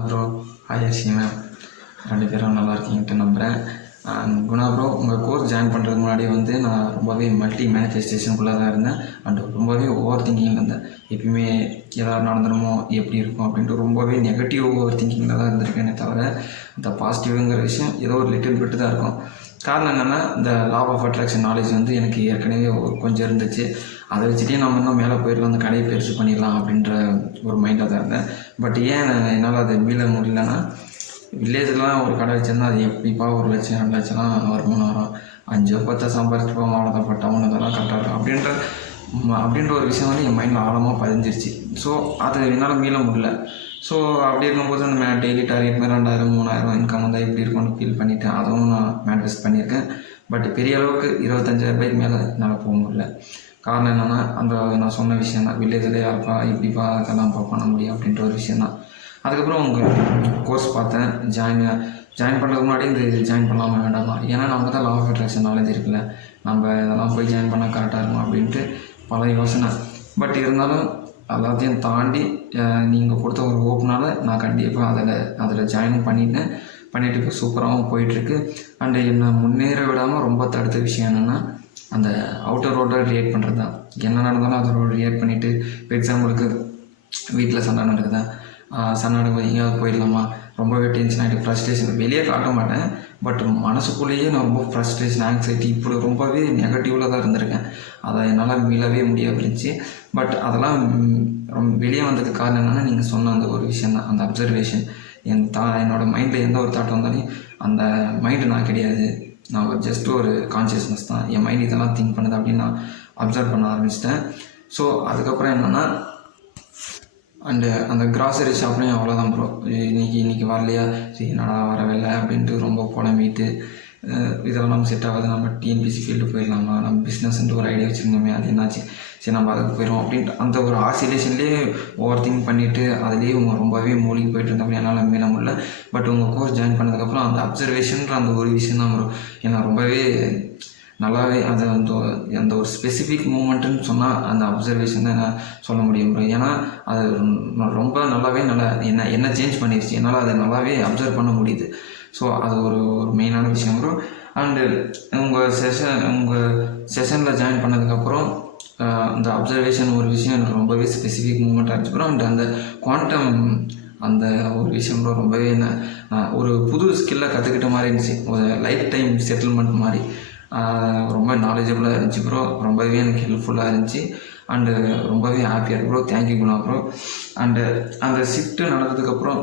Bro, hi Ashwini ma'am. 2 பேரும் நல்லா இருக்கீங்கன்ட்டு நம்புகிறேன். குணா ப்ரோ, உங்கள் கோர்ஸ் ஜாயின் பண்ணுறதுக்கு முன்னாடி நான் ரொம்பவே மல்டி மேனிஃபெஸ்டேஷனுக்குள்ளே தான் இருந்தேன். ரொம்பவே ஓவர் திங்கிங்கில் இருந்தேன். எப்பயுமே ஏதாவது நடந்துடுமோ, எப்படி இருக்கும் அப்படின்ட்டு ரொம்பவே நெகட்டிவ் ஓவர் திங்கிங்கில் தான் இருந்திருக்கேனே தவிர இந்த பாசிட்டிவ்ங்கிற விஷயம் ஏதோ ஒரு லிட்டில் பிட்டு தான் இருக்கும். காரணம் என்னென்னா, இந்த லா ஆஃப் அட்ராக்ஷன் நாலேஜ் எனக்கு ஏற்கனவே கொஞ்சம் இருந்துச்சு. அதை வச்சுட்டே நம்ம இன்னும் மேலே போயிடலாம், அந்த கடையை பெருசு பண்ணிடலாம் அப்படின்ற ஒரு மைண்டில் தான் இருந்தேன். பட் ஏன் என்னால் அதை மீள முடியலன்னா, வில்லேஜ்லாம் ஒரு கடை வச்சுருந்தா அது எப்படிப்பா 1 லட்சம் 2 லட்சம்லாம் வருமானம் வரும், 5 10 சம்பாரிச்சுட்டு போவோம், அவ்வளோதான். பட் டவுன் இதெல்லாம் கரெக்டாக இருக்கும் அப்படின்ற ஒரு விஷயம் என் மைண்டில் ஆழமாக பதிஞ்சிருச்சு. ஸோ அது என்னால் மீள முடியல. ஸோ அப்படி இருக்கும்போது அந்த டெய்லி டார்கெட் மாதிரி 2000 3000 இன்கம் வந்தால் எப்படி இருக்கும்னு ஃபீல் பண்ணிவிட்டேன். அதுவும் நான் மேனிஃபெஸ்ட் பண்ணியிருக்கேன். பட் பெரிய அளவுக்கு 25,000 மேலே என்னால் போக முடியல. காரணம் என்னென்னா, அந்த நான் சொன்ன விஷயம் தான், வில்லேஜில் யாருப்பா இப்படிப்பா அதெல்லாம் பண்ண முடியும் அப்படின்ற ஒரு விஷயந்தான். அதுக்கப்புறம் உங்கள் கோர்ஸ் பார்த்தேன். ஜாயின் பண்ணுறதுக்கு முன்னாடி இந்த ஜாயின் பண்ணலாமா வேண்டாமா, ஏன்னா நமக்கு தான் லா ஆஃப் அட்ராக்ஷன் நாலேஜ் இருக்குல்ல, நம்ம இதெல்லாம் போய் ஜாயின் பண்ணால் கரெக்டாக இருக்கும் அப்படின்ட்டு பல யோசனை. பட் இருந்தாலும் எல்லாத்தையும் தாண்டி நீங்கள் கொடுத்த ஒரு ஹோப்னால் நான் கண்டிப்பாக அதில் ஜாயின் பண்ணிவிட்டு இப்போ சூப்பராகவும் போயிட்டுருக்கு. அண்டு என்னை முன்னேற விடாமல் ரொம்ப தடுத்த விஷயம் என்னென்னா, அந்த அவுட்டர் ரோட்டில் ரியாக்ட் பண்ணுறது தான். என்ன நடந்தாலும் அதோட ரியாக்ட் பண்ணிவிட்டு, இப்போ எக்ஸாம்பிளுக்கு வீட்டில் சண்டை நடக்குதா, சண்டை நடக்கும்போது எங்கேயாவது போயிடலாமா, ரொம்பவே டென்ஷன் ஆகிட்டு ஃப்ரஸ்ட்ரேஷன் வெளியே காட்ட மாட்டேன். பட் மனசுக்குள்ளேயே நான் ரொம்ப ஃப்ரஸ்ட்ரேஷன், ஆங்ஸைட்டி இப்படி ரொம்பவே நெகட்டிவில் தான் இருந்திருக்கேன். அதை என்னால் மீளவே முடியாது இருந்துச்சு. பட் அதெல்லாம் வெளியே வந்ததுக்கு காரணம் என்னென்னா, நீங்கள் சொன்ன அந்த ஒரு விஷயம் தான், அந்த அப்சர்வேஷன். என்னோடய மைண்டில் எந்த ஒரு தாட் வந்தாலும் அந்த மைண்டு நான் கிடையாது, நான் ஜஸ்ட் ஒரு கான்ஷியஸ்னஸ் தான், என் மைண்ட் இதெல்லாம் திங்க் பண்ணுது அப்படின்னு நான் அப்சர்வ் பண்ண ஆரம்பிச்சிட்டேன். ஸோ அதுக்கப்புறம் என்னென்னா, அந்த கிராசரி ஷாப்லேயும் அவ்வளோதான் ப்ரோ. இன்றைக்கி வரலையா, சரி என்னடா வரவில்லை அப்படின்ட்டு ரொம்ப புலம்பிட்டு, இதெல்லாம் நம்ம செட் ஆகாது, நம்ம டிஎன்பிசி ஃபீல்டு போயிடலாமா, நம்ம பிஸ்னஸ்ன்ட்டு ஒரு ஐடியா வச்சுருந்தோமே, அது என்னாச்சு, சரி நம்ம அதுக்கு போயிடும் அப்படின்ட்டு அந்த ஒரு ஆசிலேஷன்லேயே ஓவர் திங்க் பண்ணிவிட்டு அதுலேயே ரொம்பவே மூழ்கி போயிட்டு இருந்தப்போ என்னால் மீள முடியல. பட் உங்கள் கோர்ஸ் ஜாயின் பண்ணதுக்கப்புறம் அந்த அப்சர்வேஷன்ற அந்த ஒரு விஷயம் தான் வரும். ஏன்னா ரொம்பவே நல்லாவே அது அந்த ஒரு ஸ்பெசிஃபிக் மூமெண்ட்டுன்னு சொன்னால் அந்த அப்சர்வேஷன் தான் நான் சொல்ல முடியும் ப்ரோ. ஏன்னா அது ரொம்ப நல்லாவே என்ன சேஞ்ச் பண்ணிடுச்சு, என்னால் அதை நல்லாவே அப்சர்வ் பண்ண முடியுது. ஸோ அது ஒரு மெயினான விஷயம் ப்ரோ. அண்டு உங்கள் செஷனில் ஜாயின் பண்ணதுக்கப்புறம் அந்த அப்சர்வேஷன் ஒரு விஷயம் எனக்கு ரொம்பவே ஸ்பெசிஃபிக் மூமெண்ட்டாக இருந்துச்சு ப்ரோ. அண்ட் அந்த குவாண்டம் அந்த ஒரு விஷயம் ப்ரோ ரொம்பவே ஒரு புது ஸ்கில்லை கற்றுக்கிட்ட மாதிரி இருந்துச்சு, ஒரு லைஃப் டைம் செட்டில்மெண்ட் மாதிரி. ரொம்ப நாலேஜபிளாக இருந்துச்சு ப்ரோ, ரொம்பவே எனக்கு ஹெல்ப்ஃபுல்லாக இருந்துச்சு. அண்டு ரொம்பவே ஹாப்பியாக இருக்கு bro. Thank you Guna bro. And அந்த ஷிஃப்ட்டு நடந்ததுக்கப்புறம்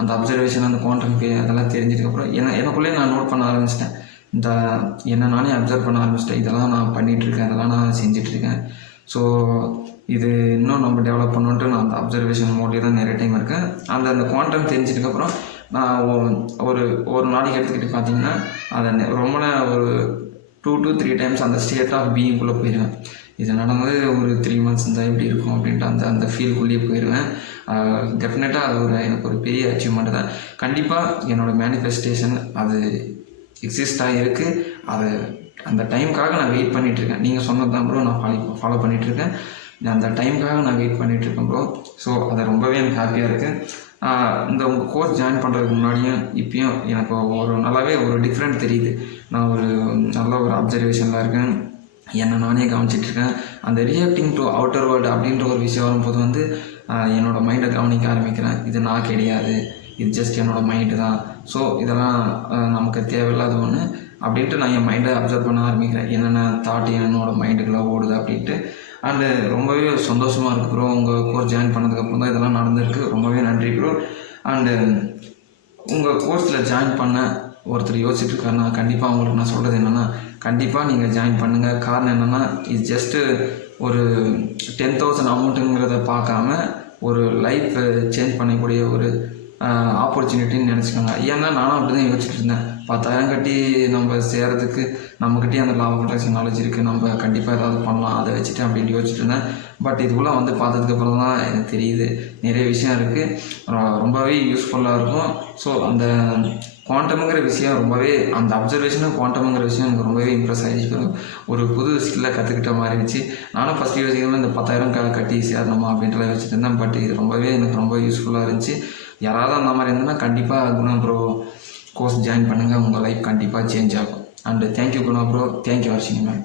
அந்த அப்சர்வேஷன், அந்த குவாண்டம் அதெல்லாம் தெரிஞ்சதுக்கப்புறம் எனக்குள்ளேயே நான் நோட் பண்ண ஆரம்பிச்சிட்டேன். என்னை நானே அப்சர்வ் பண்ண ஆரம்பிச்சிட்டேன். இதெல்லாம் நான் பண்ணிகிட்ருக்கேன், இதெல்லாம் நான் செஞ்சிட்ருக்கேன். ஸோ இது இன்னும் நம்ம டெவலப் பண்ணணுன்ட்டு நான் அந்த அப்சர்வேஷன் மோட்லேயே தான் நிறைய டைம் இருக்கேன். அந்த குவாண்டம் தெரிஞ்சதுக்கப்புறம் நான் ஒரு நாளைக்கு எடுத்துக்கிட்டு பார்த்தீங்கன்னா, அதை ரொம்ப ஒரு 2 to 3 டைம்ஸ் அந்த ஸ்டேட் ஆஃப் பீயிங்குள்ளே போயிடுவேன். இது நடந்தது ஒரு 3 months இருந்தால் எப்படி இருக்கும் அப்படின்ட்டு அந்த ஃபீல்குள்ளேயே போயிடுவேன். டெஃபினட்டாக அது எனக்கு ஒரு பெரிய அச்சீவ்மெண்ட் தான். கண்டிப்பாக என்னோடய மேனிஃபெஸ்டேஷன் அது எக்ஸிஸ்டாக இருக்குது. அது அந்த டைமுக்காக நான் வெயிட் பண்ணிகிட்ருக்கேன். நீங்கள் சொன்னது தான் ப்ரோ, நான் ஃபாலோ பண்ணிகிட்ருக்கேன். அந்த டைமுக்காக நான் வெயிட் பண்ணிகிட்ருக்கேன் ப்ரோ. ஸோ அது ரொம்பவே எனக்கு ஹாப்பியாக இருக்குது. உங்கள் கோர்ஸ் ஜாயின் பண்ணுறதுக்கு முன்னாடியும் இப்பயும் எனக்கு நல்லாவே ஒரு டிஃப்ரெண்ட் தெரியுது. நான் நல்ல ஒரு அப்சர்வேஷனில் இருக்கேன், என்னை நானே கவனிச்சிட்ருக்கேன். அந்த ரியாக்டிங் டு அவுட்டர் வேர்ல்டு அப்படின்ற ஒரு விஷயம் வரும்போது என்னோடய மைண்டை கவனிக்க ஆரம்பிக்கிறேன். இது நான் கிடையாது, இது ஜஸ்ட் என்னோடய மைண்டு தான். ஸோ இதெல்லாம் நமக்கு தேவையில்லாத ஒன்று அப்படின்ட்டு நான் என் மைண்டை அப்சர்வ் பண்ண ஆரம்பிக்கிறேன், என்னென்ன தாட் என்னோடய மைண்டுக்குள்ளே ஓடுது அப்படின்ட்டு. அண்டு ரொம்பவே சந்தோஷமாக இருக்குது ப்ரோ. உங்கள் கோர்ஸ் ஜாயின் பண்ணதுக்கப்புறம் தான் இதெல்லாம் நடந்திருக்கு. ரொம்பவே நன்றி ப்ரோ. அண்டு உங்கள் கோர்ஸில் ஜாயின் பண்ண ஒருத்தர் யோசிச்சுட்ருக்காருன்னா, கண்டிப்பாக அவங்களுக்கு நான் சொல்கிறது என்னென்னா, கண்டிப்பாக நீங்கள் ஜாயின் பண்ணுங்கள். காரணம் என்னென்னா, இது ஜஸ்ட்டு ஒரு 10,000 அமௌண்ட்டுங்கிறத பார்க்காம ஒரு லைஃப் சேஞ்ச் பண்ணக்கூடிய ஒரு ஆப்பர்ச்சுனிட்டின்னு நினச்சிக்கோங்க. ஏன்னா நானும் அப்படி தான் யோசிச்சுட்டு இருந்தேன். 10,000 கட்டி நம்ம செய்கிறதுக்கு நம்மக்கிட்டே அந்த லா ஆஃப் அட்ராக்ஷன் நாலேஜ் இருக்குது, நம்ம கண்டிப்பாக ஏதாவது பண்ணலாம், அதை வச்சுட்டு அப்படின்ட்டு யோசிச்சுட்டு இருந்தேன். பட் இதுக்குள்ளே வந்து பார்த்ததுக்கப்புறம் தான் எனக்கு தெரியுது நிறைய விஷயம் இருக்குது, ரொம்பவே யூஸ்ஃபுல்லாக இருக்கும். ஸோ அந்த குவாண்டமுங்கிற விஷயம் ரொம்பவே, அந்த அப்சர்வேஷனும் குவாண்டமுங்கிற விஷயம் எனக்கு ரொம்பவே இம்ப்ரெஸ் ஆகிடுச்சு. ஒரு புது ஸ்கில்லை கற்றுக்கிட்ட மாதிரி இருந்துச்சு. நானும் ஃபஸ்ட்டு யோசிக்கிறேன் இந்த 10,000 கட்டி சேரணுமா அப்படின்ட்டு யோசிச்சுட்டு இருந்தேன். பட் இது ரொம்பவே எனக்கு ரொம்ப யூஸ்ஃபுல்லாக இருந்துச்சு. யாராவது அந்த மாதிரி இருந்ததுன்னா கண்டிப்பாக குணா ப்ரோ கோர்ஸ் ஜாயின் பண்ணுங்கள், உங்கள் லைஃப் கண்டிப்பாக சேஞ்ச் ஆகும். And thank you Guna bro, thank you வாட்சிங் மேம்.